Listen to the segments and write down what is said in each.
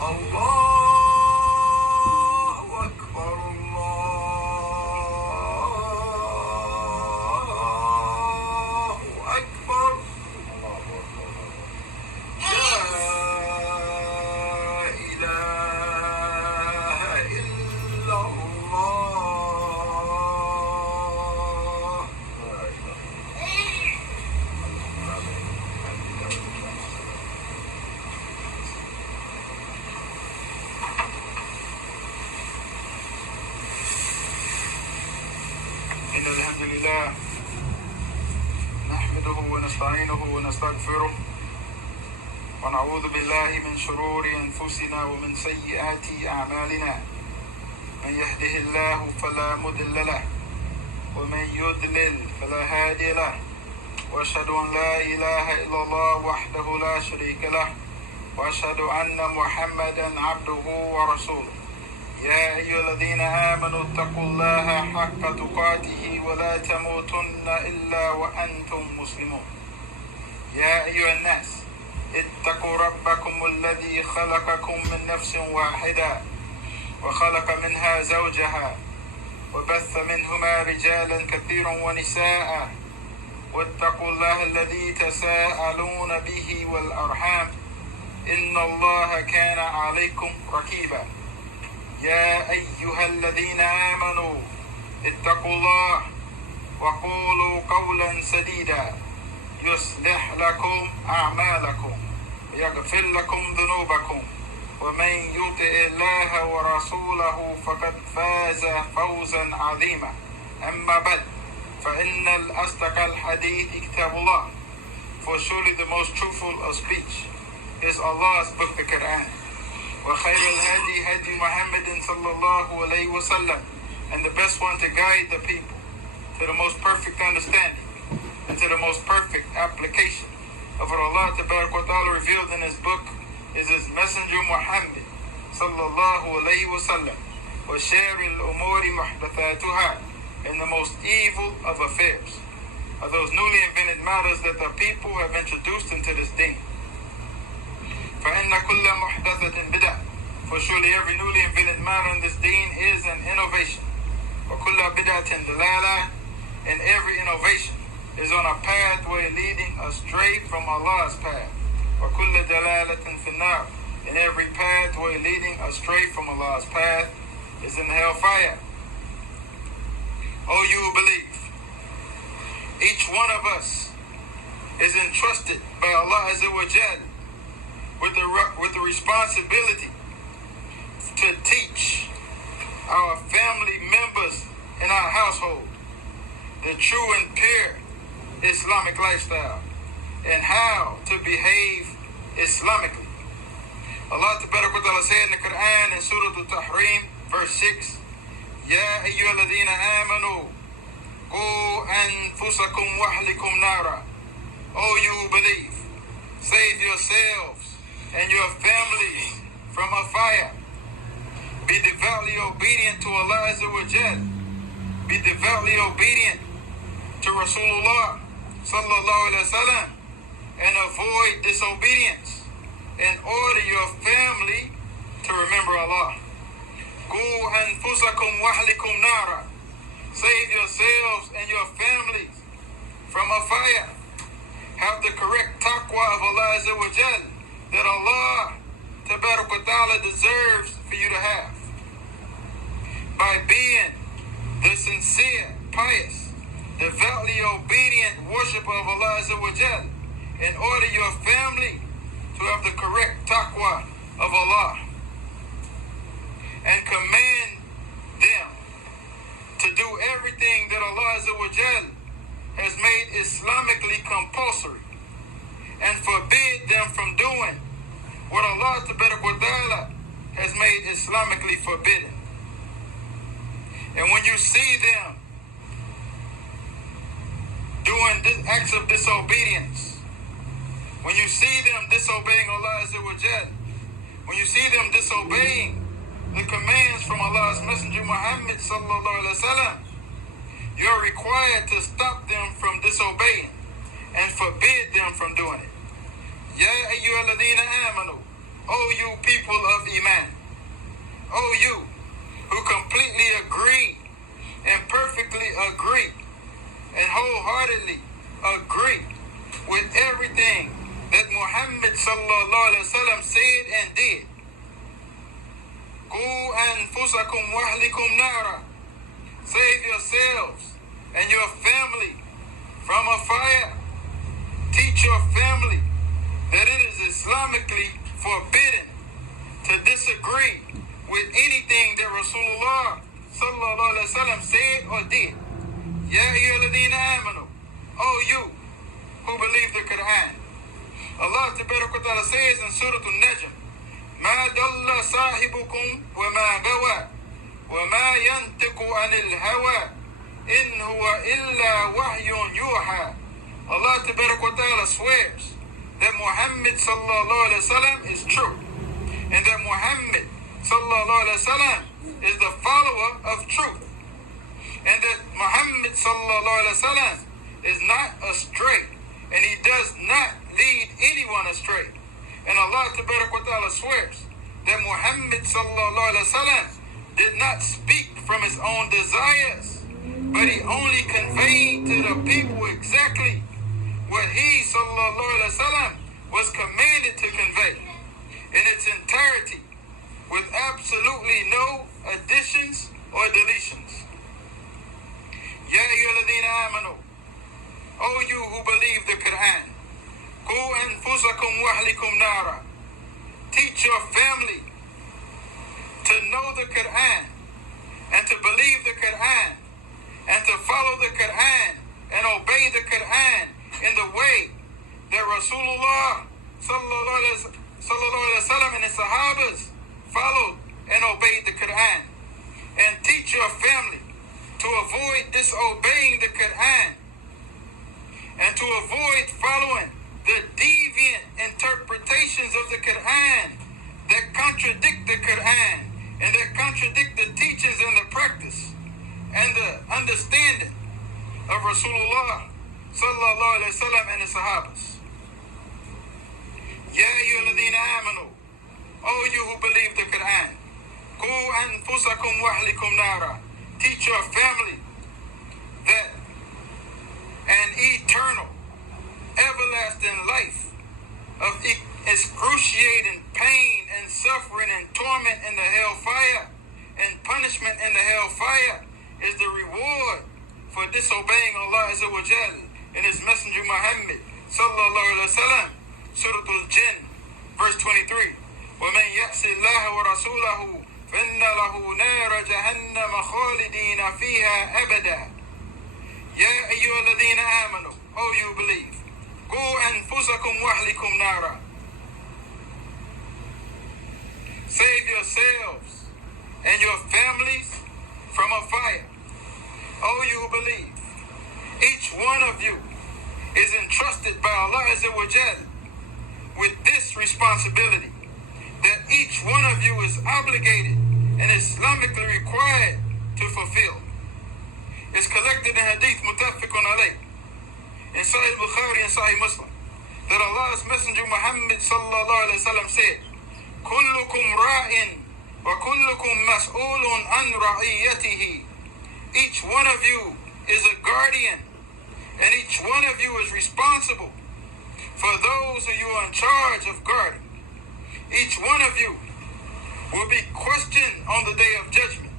الله أكبر الله أكبر لا إله إلا الله. إن الحمد لله نحمده ونستعينه ونستغفره ونعوذ بالله من شرور أنفسنا ومن سيئات أعمالنا. من يهده الله فلا مضل له ومن يضلل فلا هادي له، وأشهد أن لا إله إلا الله وحده لا شريك له، وأشهد أن محمدا عبده ورسوله. يا أيها الذين آمنوا اتقوا الله حق تقاته ولا تموتن إلا وأنتم مسلمون. يا أيها الناس اتقوا ربكم الذي خلقكم من نفس واحدة وخلق منها زوجها وبث منهما رجالا كثيرا ونساء، واتقوا الله الذي تساءلون به والأرحام إن الله كان عليكم رقيبا. يا أيها الذين آمنوا اتقوا الله وقولوا قولا سديدا يصلح لكم أعمالكم ويغفر لكم ذنوبكم، ومن يطع الله ورسوله فقد فاز فوزا عظيما. أما بعد فإن الأصدق الحديث كتاب الله. For surely the most truthful of speech is Allah's book, the Quran. وخير الهدي هدي محمد صلى الله عليه وسلم, and the best one to guide the people to the most perfect understanding and to the most perfect application of what Allah Ta'ala revealed in His book is His Messenger Muhammad sallallahu alayhi wa sallam. وَشَارِ الْأُمُورِ مُحْدَثَاتُهَا, and the most evil of affairs are those newly invented matters that the people have introduced into this deen. فَإِنَّ كُلَّ مُحْدَثَةٍ بِدْعَةٍ, for surely every newly invented matter in this deen is an innovation. وَكُلَّ بِدْعَةٍ دَلَالَةٍ, and every innovation is on a pathway leading astray from Allah's path. وَكُلَّ دَلَالَةٍ فِي النَّارِ, and every pathway leading astray from Allah's path is in hellfire. O you who believe, each one of us is entrusted by Allah Azza wa Jal with the responsibility to teach our family members in our household the true and pure Islamic lifestyle and how to behave Islamically. Allah Ta'ala said in the Quran in Surah Al-Tahrim, verse 6, Ya ayyuha alladhina amanu qu anfusakum wa ahlikum nara. O you who believe, save yourselves and your families from a fire. Be devoutly obedient to Allah Azza wa Jal. Be devoutly obedient to Rasulullah sallallahu alaihi wasallam, and avoid disobedience, and order your family to remember Allah. Qu anfusakum wa ahlikum nara. Save yourselves and your families from a fire. Have the correct taqwa of Allah Azza wa Jal that Allah Ta'ala deserves for you to have. By being the sincere, pious, devoutly obedient worshiper of Allah Azza wa Jal, and order your family to have the correct taqwa of Allah, and command them to do everything that Allah Azza wa Jal has made Islamically compulsory, and forbid them from doing what Allah Ta'ala has made Islamically forbidden. And when you see them doing acts of disobedience, when you see them disobeying Allah Azza wa Jal, when you see them disobeying the commands from Allah's Messenger Muhammad sallallahu alaihi wasallam, you're required to stop them from disobeying and forbid them from doing it. Ya ayyuhalladhina amanu, O you people of Iman, O you who completely agree and perfectly agree and wholeheartedly agree with everything that Muhammad sallallahu alaihi wasallam said and did. Qu anfusakum wahlikum nara. Save yourselves and your family from a fire. Teach your family that it is Islamically forbidden to disagree with anything that Rasulullah sallallahu alaihi wasallam said or did. Ya ayyuhalladhina amanu, O you who believe the Quran. Allah Tabarak wa Ta'ala says in Surah An-Najm, Ma dalla sahibukum wa ma gawa wa ma yantiqu anil hawa in huwa illa wahyun yuha. Allah Tabarak wa Ta'ala swears that Muhammad sallallahu alaihi wasallam is true and that Muhammad sallallahu alaihi wasallam is the follower of truth and that Muhammad sallallahu alaihi wasallam is not astray and he does not lead anyone astray. And Allah Tabarak wa Ta'ala swears that Muhammad sallallahu alaihi wasallam did not speak from his own desires, but he only conveyed to the people exactly what he sallallahu alaihi wasallam was commanded to convey in its entirety, with absolutely no additions or deletions. Ya ayyuhalladhina amanu, O you who believe the Quran. Qu anfusakum wahlikum nara. Teach your family to know the Quran and to believe the Quran and to follow the Quran and obey the Quran in the way that Rasulullah sallallahu alaihi wasallam and his Sahabas followed and obeyed the Quran. And teach your family to avoid disobeying the Quran and to avoid following the deviant interpretations of the Quran that contradict the Quran and that contradict the teachings and the practice and the understanding of Rasulullah sallallahu alaihi wasallam and his Sahabas. Ya ayyuhalladhina amanu, O you who believe the Quran. Qu anfusakum wahlikum nara. Teach your family that an eternal, everlasting life of excruciating pain and suffering and torment in the hellfire and punishment in the hellfire is the reward for disobeying Allah Azza wa Jal and His Messenger Muhammad sallallahu alaihi wasallam. Surah Al-Jinn, verse 23. وَمَنْ يَعْصِ اللَّهَ وَرَسُولَهُ فَإِنَّ لَهُ نَارَ جَهَنَّمَ خَالِدِينَ فِيهَا أَبَدًا. يَا أَيُّهَا الَّذِينَ آمَنُوا, O you believe. قُوا أَنفُسَكُمْ وَأَهْلِكُمْ نَارًا. Save yourselves and your families from a fire. O you who believe. Each one of you is entrusted by Allah Azza wa Jal with this responsibility, that each one of you is obligated and Islamically required to fulfill. It's collected in Hadeeth Muttafiqun alayh in Sahih Bukhari and Sahih Muslim that Allah's Messenger Muhammad sallallahu alaihi wasallam said, "Kullukum ra'in wa kullukum mas'ulun an ra'iyatihi." Each one of you is a guardian and each one of you is responsible for those who you are in charge of guarding. Each one of you will be questioned on the day of judgment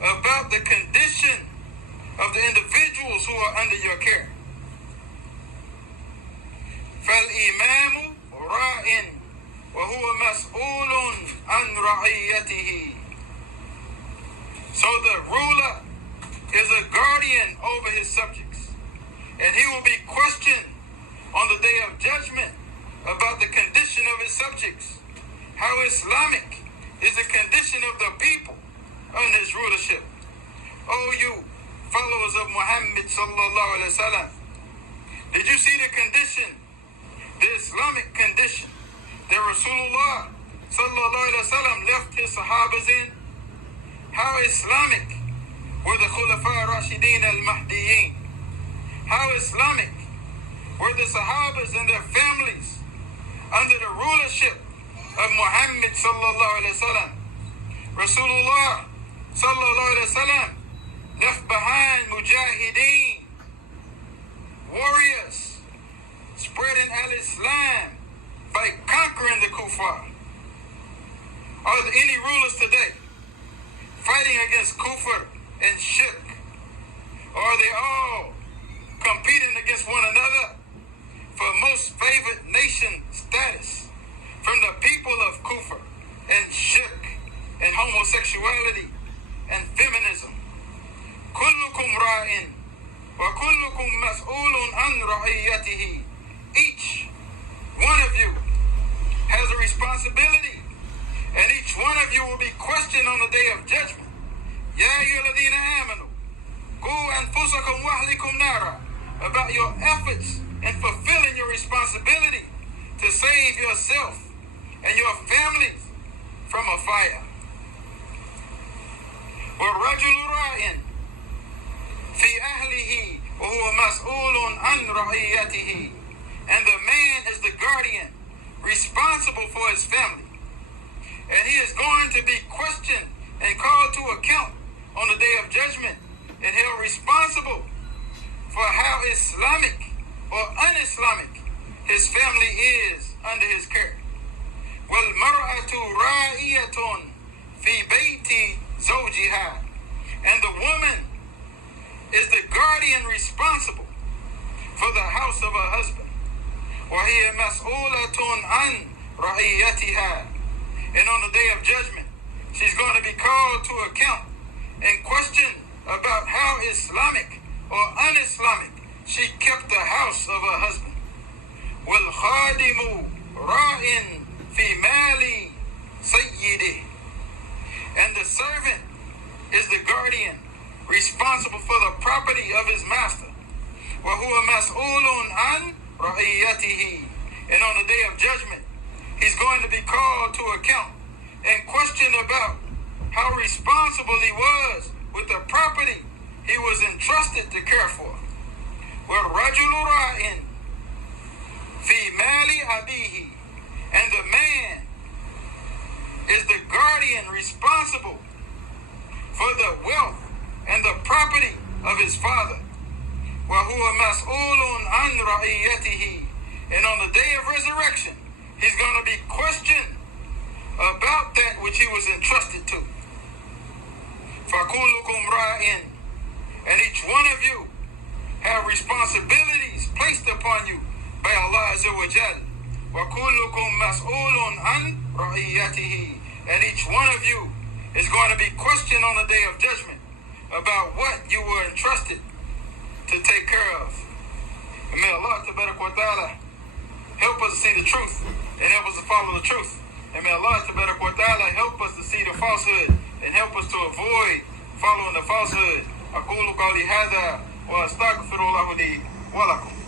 about the condition of the individuals who are under your care. فَالْإِمَامُ رَاءٍ وَهُوَ مَسْئُولٌ عَنْ رَعِيَّتِهِ. So the ruler is a guardian over his subjects, and he will be questioned on the day of judgment about the condition of his subjects. How Islamic is the condition of the people under his rulership. O you followers of Muhammad sallallahu alaihi wasallam, did you see the condition, the Islamic condition that Rasulullah sallallahu alaihi wasallam left his Sahabas in? How Islamic were the Khulafah Rashideen al-Mahdiyin? How Islamic were the Sahabas and their families under the rulership of Muhammad sallallahu alayhi wa sallam, Rasulullah sallallahu alayhi wa sallam left behind mujahideen, warriors, spreading al-Islam by conquering the kuffar. Are there any rulers today fighting against kufr and shirk? Or are they all competing against one another for most favored nation status from the people of kufr and shirk and homosexuality and feminism? Kullukum ra'in wa kullukum mas'ulun an ra'iyatihi. Each one of you has a responsibility, and each one of you will be questioned on the day of judgment. Ya ayyuhalladhina amanu qu anfusakum wa ahlikum nara, about your efforts in fulfilling your responsibility to save yourself and your families from a fire. وَالرَّجُلُ رَاءٍ فِي أَهْلِهِ وَهُوَ مَسْئُولٌ عَنْ رَعِيَّتِهِ. And the man is the guardian, responsible for his family. And he is going to be questioned and called to account on the day of judgment and held responsible for how Islamic or un-Islamic his family is under his care. وَالْمَرْأَةُ رَائِيَةٌ فِي بَيْتِ زَوْجِهَا. And the woman is the guardian responsible for the house of her husband. وَهِيَ مَسْئُولَةٌ عَنْ رَعِيَّتِهَا. And on the day of judgment, she's going to be called to account and questioned about how Islamic or un-Islamic she kept the house of her husband. وَالْخَادِمُ رَاءٍ فِي مَالِ سَيِّدِهِ. And the servant is the guardian responsible for the property of his master. وَهُوَ مَسْئُولٌ عَنْ رَعِيَّتِهِ. And on the day of judgment, he's going to be called to account and questioned about how responsible he was with the property he was entrusted to care for. وَالرَّجُلُ رَاءٍ فِي مَالِ أَبِيهِ. And the man is the guardian responsible for the wealth and the property of his father. وَهُوَ مَسْئُولٌ عَنْ رَعِيَّتِهِ. And on the day of resurrection, he's going to be questioned about that which he was entrusted to. فَكُلُّكُمْ رَاءٍ. And each one of you have responsibilities placed upon you by Allah Azza wa Jal. وَكُلُّكُمْ مَسْئُولٌ عَنْ رَعِيَّتِهِ. And each one of you is going to be questioned on the day of judgment about what you were entrusted to take care of. And may Allah Ta'ala help us to see the truth and help us to follow the truth. And may Allah Ta'ala help us to see the falsehood and help us to avoid following the falsehood. أقول قولي هذا وأستغفر الله لي ولكم.